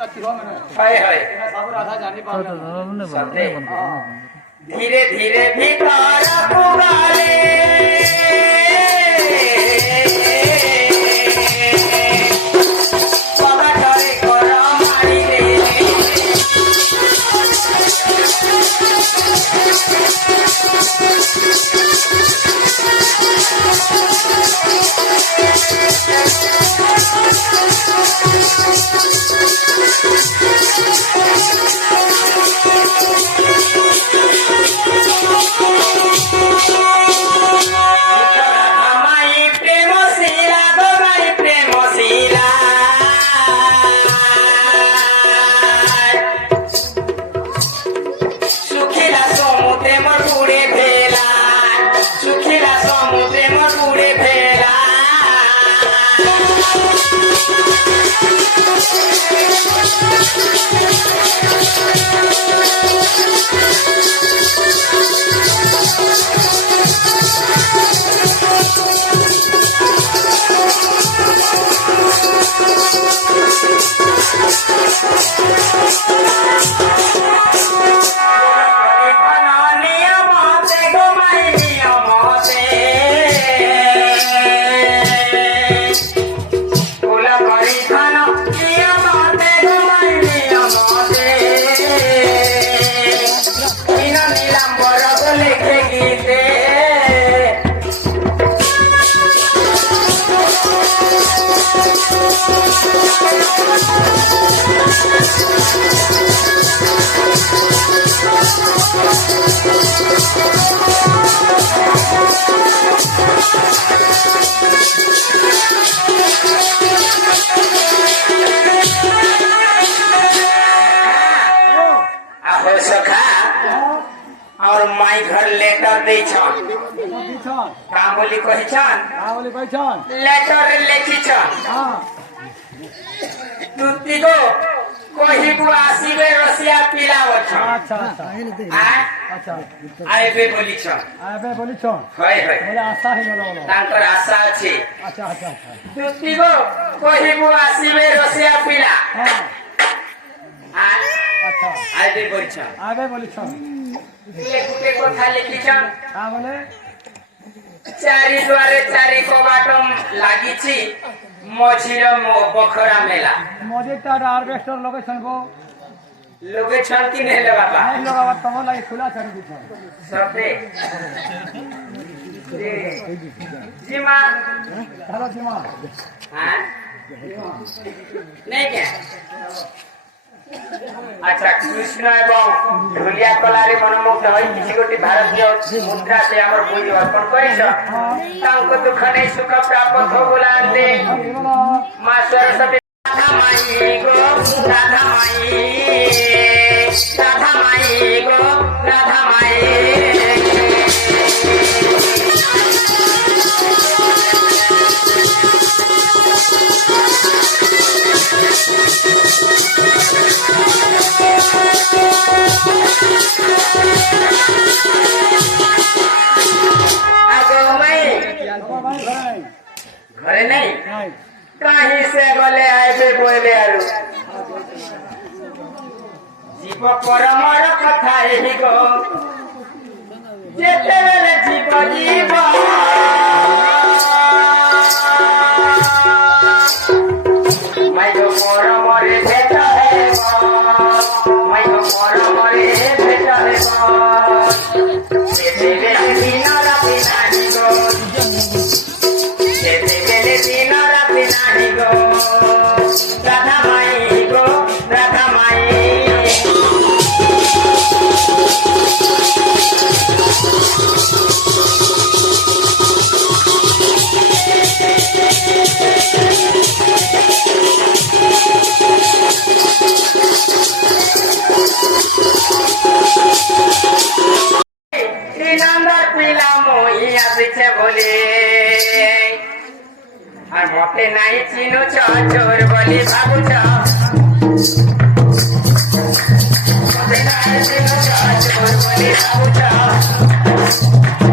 हाय हाय धीरे धीरे भीतर पुगाले पगाटरे कर मारिले और माई घर लेटर दे छन का बोली कहि छन लेटर लेखि छन तुति को कोही को आसीबे रसिया पिलाव छन अच्छा आइबे बोली छन होय बोले आशा ही न तांकर आशा अछि अच्छा तुति को कोही को आसीबे रसिया पिला अच्छा आइबे बोली छन गुटे कथा लिखिछन बोले चारि द्वारे चारि कबाटम लागिछि मझिर बखरा मेला मझिटा हार्वेस्टर लोकेशन को लोकेशन कि नहीं लगाबा नहीं लगाबा तमो लागि खुला छन दिछन सबे जीमा हेलो जीमा हां नहीं क्या अच्छा कृष्ण एवं ढोलिया कलारे मनमुग्ध होई किसी गोटी भारतीय मुद्रा से हमर पूजी अर्पण करिस तांको दुख नै सुख प्राप्त हो बोलाते मां सरस्वती राधा माई गो राधा माई गो राधा माई घरे नहीं कहीं से गले आए बोले आरु जीव परमर कथा एही गो जेते बेले जीव जीव मैं तो परमरे भेट हेबो मैं तो परमरे भेट हेबो जेते बेले दिन राति नाही गो दिन राति नाही गो राधा माई गो राधा माई पिला मोही आसे बोले আর মতে নাই চিনো চোর বলি ভাবুছ মতে নাই চিনো চোর বলি ভাবুছ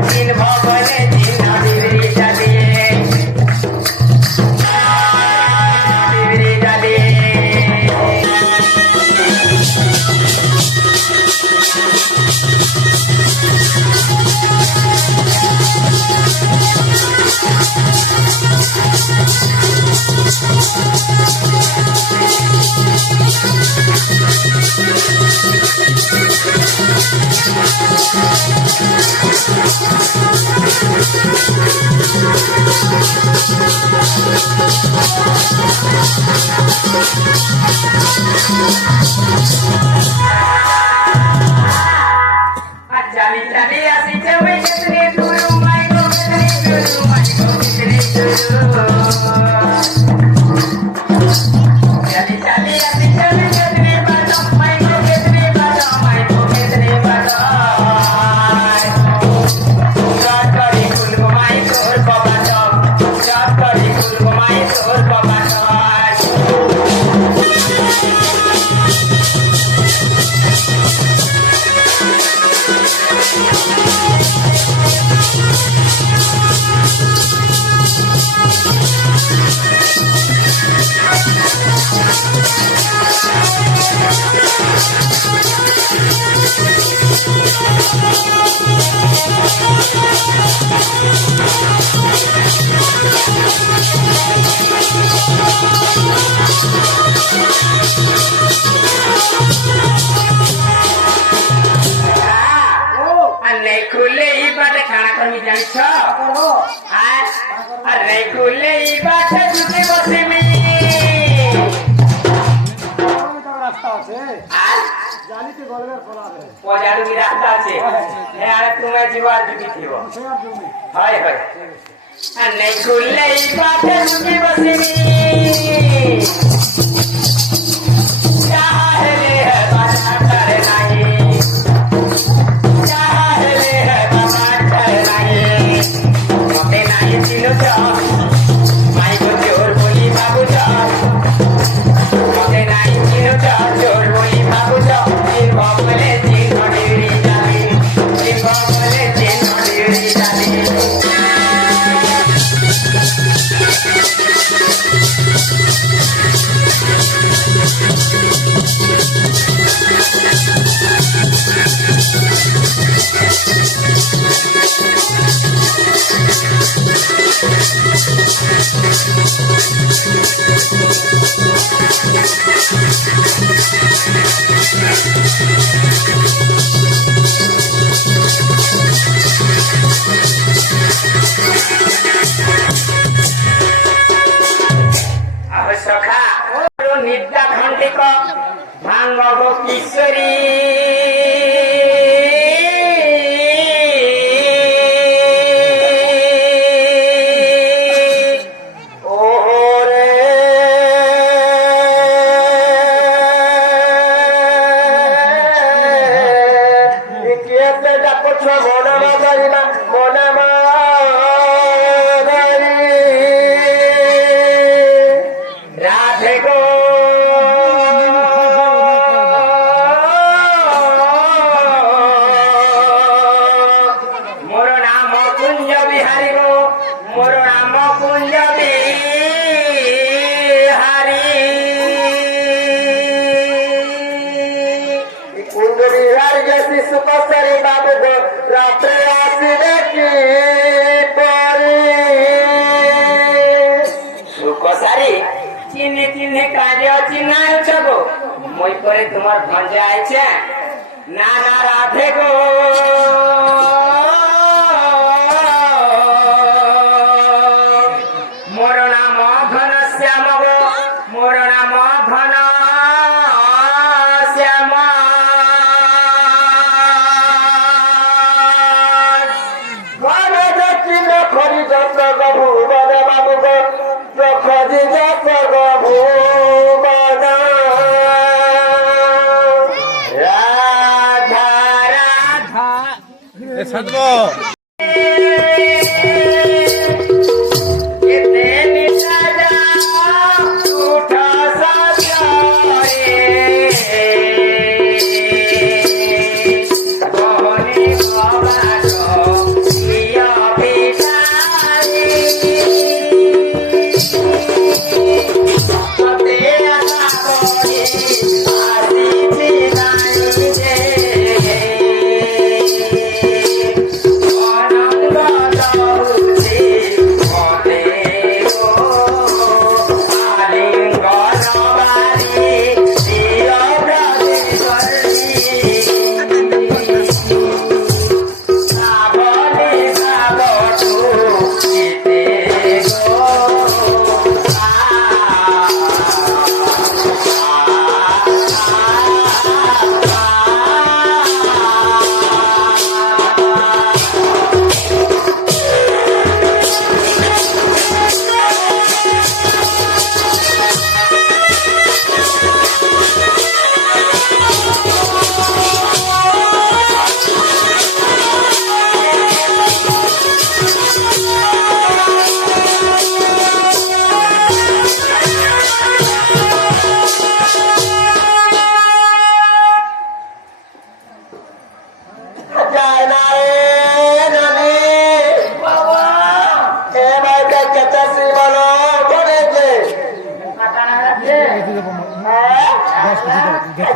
দিন ভবনে দিন বিবরি চালিয়ে বিবরি চালিয়ে चाली चाली आसी चवे कितने दूर माई को कितने दूर माई को कितने दूर चाली चाली आसी चवे कितने बातों माई को कितने बातों माई को कितने बातों चाट करी फूल को माई तोर को बातों चाट करी फूल को माई तोर को बातों अरे खुले ही बाटे खाना कमी जानी छो अरे खुले ही बाटे तुझे बसे में রাস্তা আছে জানিতে গলবের খোলা আছে পজাড়ু কি রাস্তা আছে আরে তুমি জীবন দিবি থিব সেয়ার জমি হয় হয় अरे खुले ही बाटे तुझे बसे में चाहले है बाजा करे नहीं मोटे नहीं चिनो जाओ माई को जोर बोली बाबू जाओ मोटे नहीं चिनो जाओ जोर बोली बाबू जाओ इन बाबले चिन होड़ी जाली इन बाबले चिन होड़ी जाली सखा निद्रा घंटे को भांग गो किशोरी चिन्ह चिन्ह कार्य चिन्ह छबो মই পরে তোমার ভঞ্জা আইছে না না রাধে গো মোর নাম ঘন শ্যাম গো মোর নাম ঘন শ্যাম ঘন দক্ষিণ খরি যত গভু বলে বাবু গো খরি যত গভু सदगो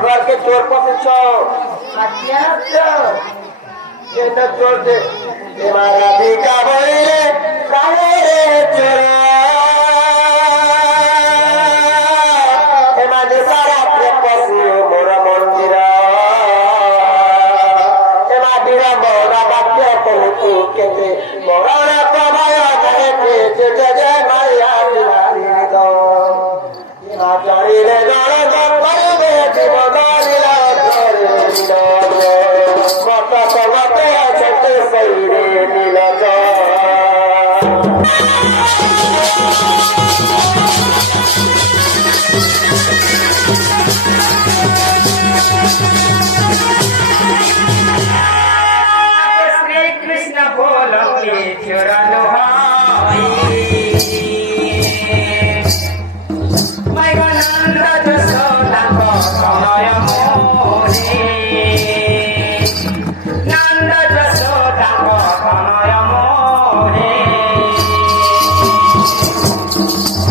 ঘরকে চোর পথেছ এটা চোর দে এবার রাধিকা বলে প্রাণের চোর এমানে সারা পশু মোরা মন্দির এমা দিরা মোরা বাক্য কহতু কেতে মোরা প্রভয় ঘরে যে যে মায়া দিলারি দো এমা জড়িলে জড় জড়িবে জীব গরিলা ধরে নীল মত কলতে আছে সৈরে নীল श्री कृष्ण बोलो के चरण मैं नंद जसोदा कनय मोहे नंद जसोदा कनय मोहे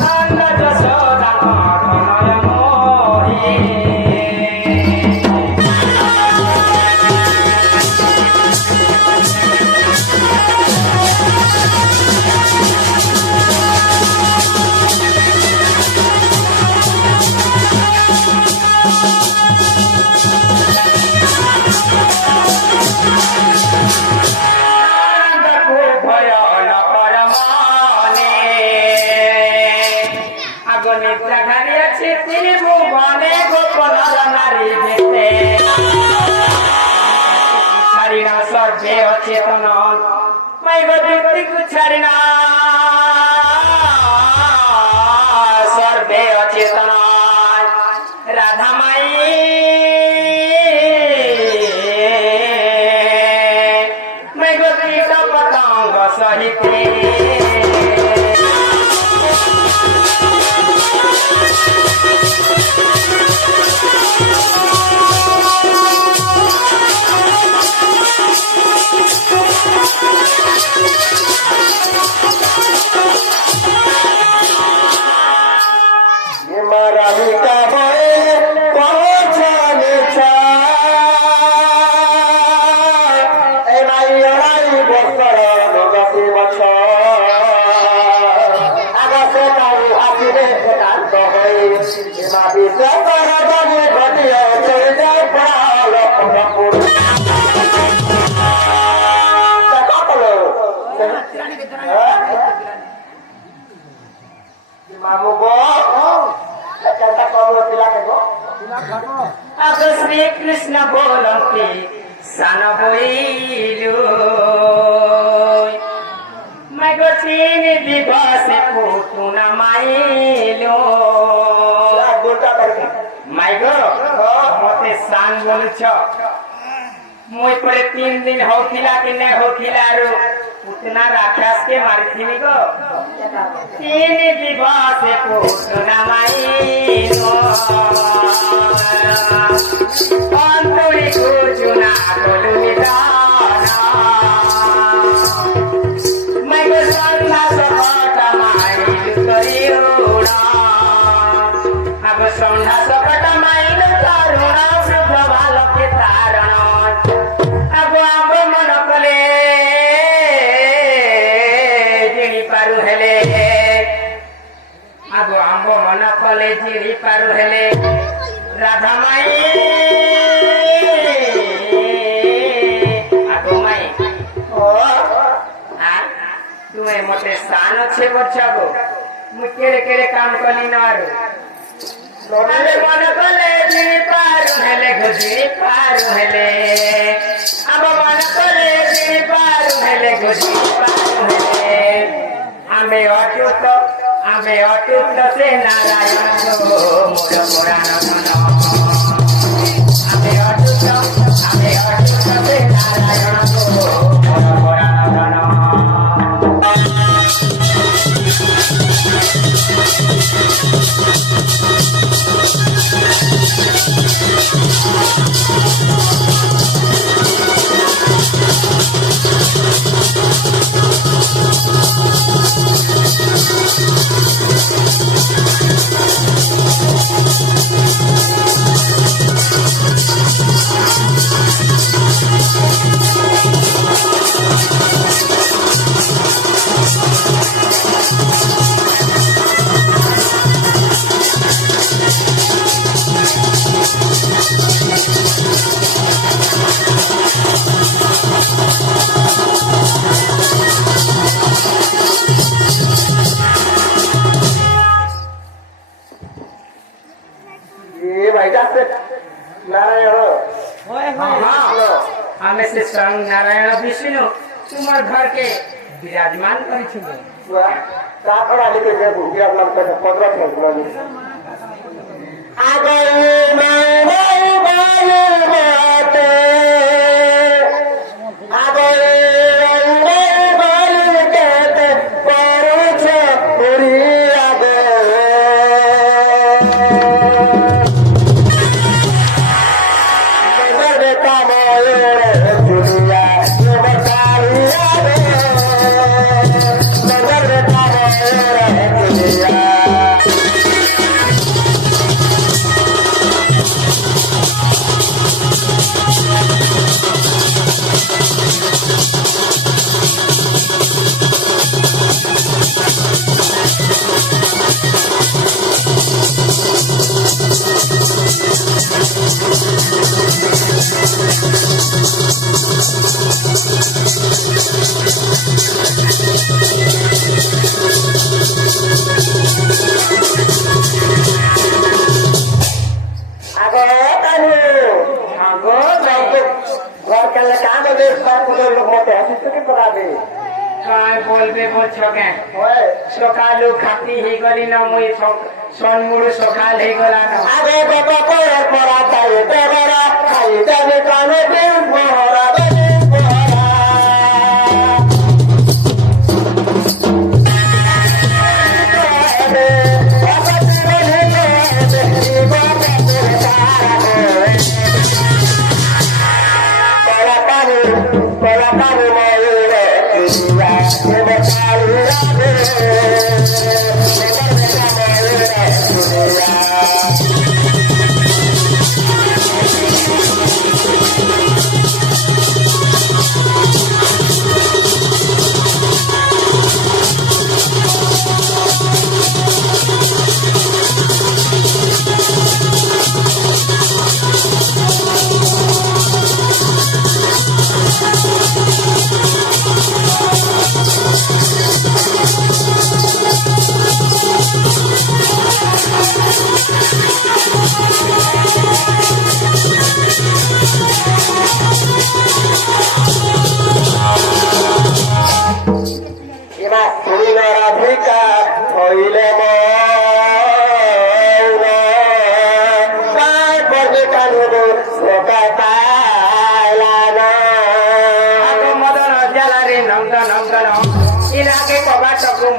नंद जसोदा कनय मोहे चेतन मैं गति को छाड़ना सर्वे अचेतन राधा माई मैं गति पतंग सहित राधिका बोले पहुँचाने चाई बसर गति बछ आगसे ताऊ आसिरे एकांत हई माटी सतर दगे घटिया चले जाए पाल पपुर मामू गो श्री कृष्ण बोलते सन बोलू मैं गो 3 दिवस पुतुन माइलो मैं गो मते सान बोलुछ मुई परे 3 दिन होथिला कि नै होथिला रो उतना राक्षस के मारिथिनी गो 3 दिवस पुतुन माइलो अंतरी गुजुना बोलू निदाना मैं गो संधा सपट माइल करियोड़ा अब संधा सपट माइल करुणा वृद्ध बालक के तारण अब मन कले जिणी पारु हेले अब मन कले जिणी पारु हेले राधा माई आगो माई तुम्हें मते सान अच्छे बच्चागो मु केड़े केड़े काम कली नारू अरे मन कले जिणी पारु हेले गुजिणी पारु हेले अब मन कले जिणी पारु हेले गुजिणी पारु हेले आमे अटूट से नारायण गो मोर पुराण धन आमे अटूट से नारायण गो मोर पुराण धन से नारायण हमें से संग नारायण विष्णु तुम्हार घर के विराजमान करी छुगे का पढ़ा लिखे गए भूखिया अपना 15 साल पुरानी बोलबे बोल छके सकालू खाती ही गली न मुई सोनमुड़ू सकाल ही गला न आगे बाबा को परा चाहिए तेरा खाई जाने काने दिन मोहरा दिन मोहरा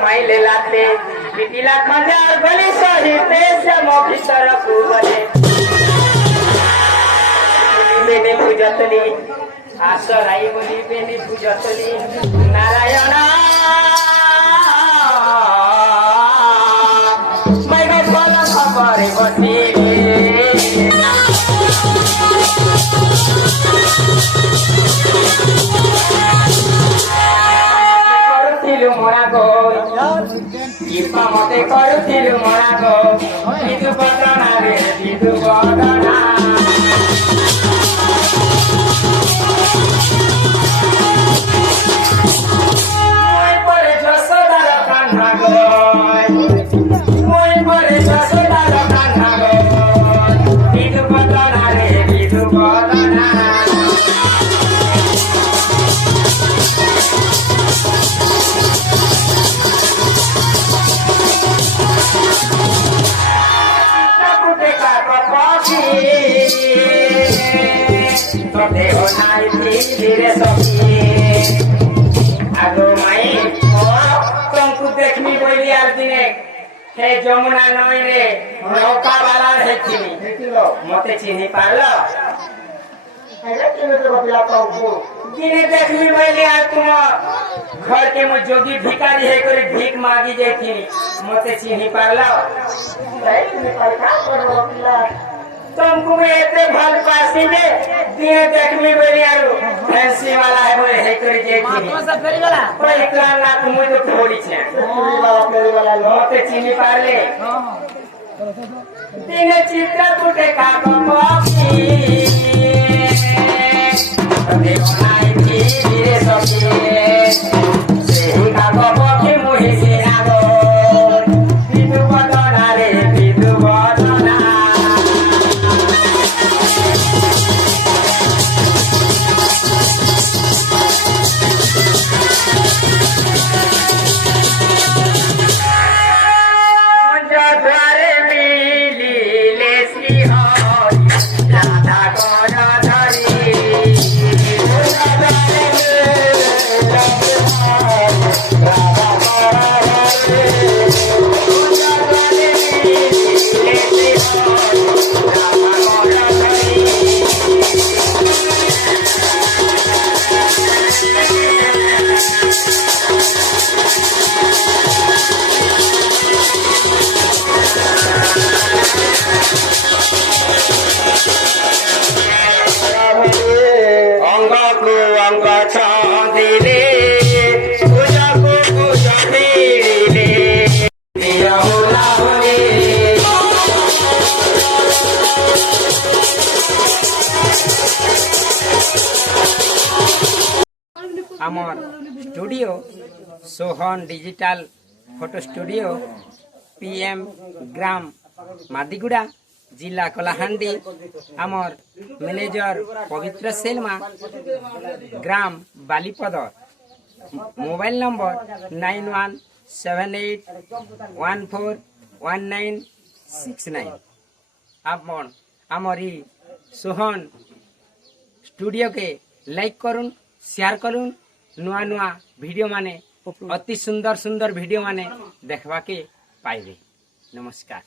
माइले लाते बिटिला खंजार गली सहित से मोखी तरफ बने बेने पूजतली आसराई बोली बेने पूजतली नारायण मैंने फल खबर बसी मोरा गो इपा मते करुथिलु मोरा गो इदु बदना रे इदु बदना मोय परे जसोदार कान्हा गो मोय परे जसोदार कान्हा गो इदु बदना रे इदु बदना देहो नाई धीरे सखी आगो माई तुमको देखनी बोली आज दिने हे जमुना नई रे नौका वाला है चिनी मते चिनी पालो दिने देखनी बोली आज तुम घर के मो जोगी भिखारी है करे भीख मांगी जाती मते चिनी पालो तुमको मैं इतने भल पासी में दिने देखनी बोली आरो फैंसी वाला है बोले है करे जेठी फेरी वाला पर इतना ना तुम तो थोड़ी छे फेरी वाला लोटे चीनी पाले दिने चित्रा टूटे का कॉफी देखो नाई थी धीरे सखी सेही का कॉफी मुही सिना गो बिदु बदना रे बिदु बदना आमर studio Sohan digital photo studio PM ग्राम मादिगुड़ा जिला कलाहांडी आमर मैनेजर पवित्र सेलमा ग्राम बालीपद मोबाइल नंबर 9178141969 आपण आमरी सोहन स्टूडियो के लाइक करुन शेयर करुन नुआ नुआ वीडियो माने अति सुंदर सुंदर वीडियो माने देखवा के पाइबे। नमस्कार।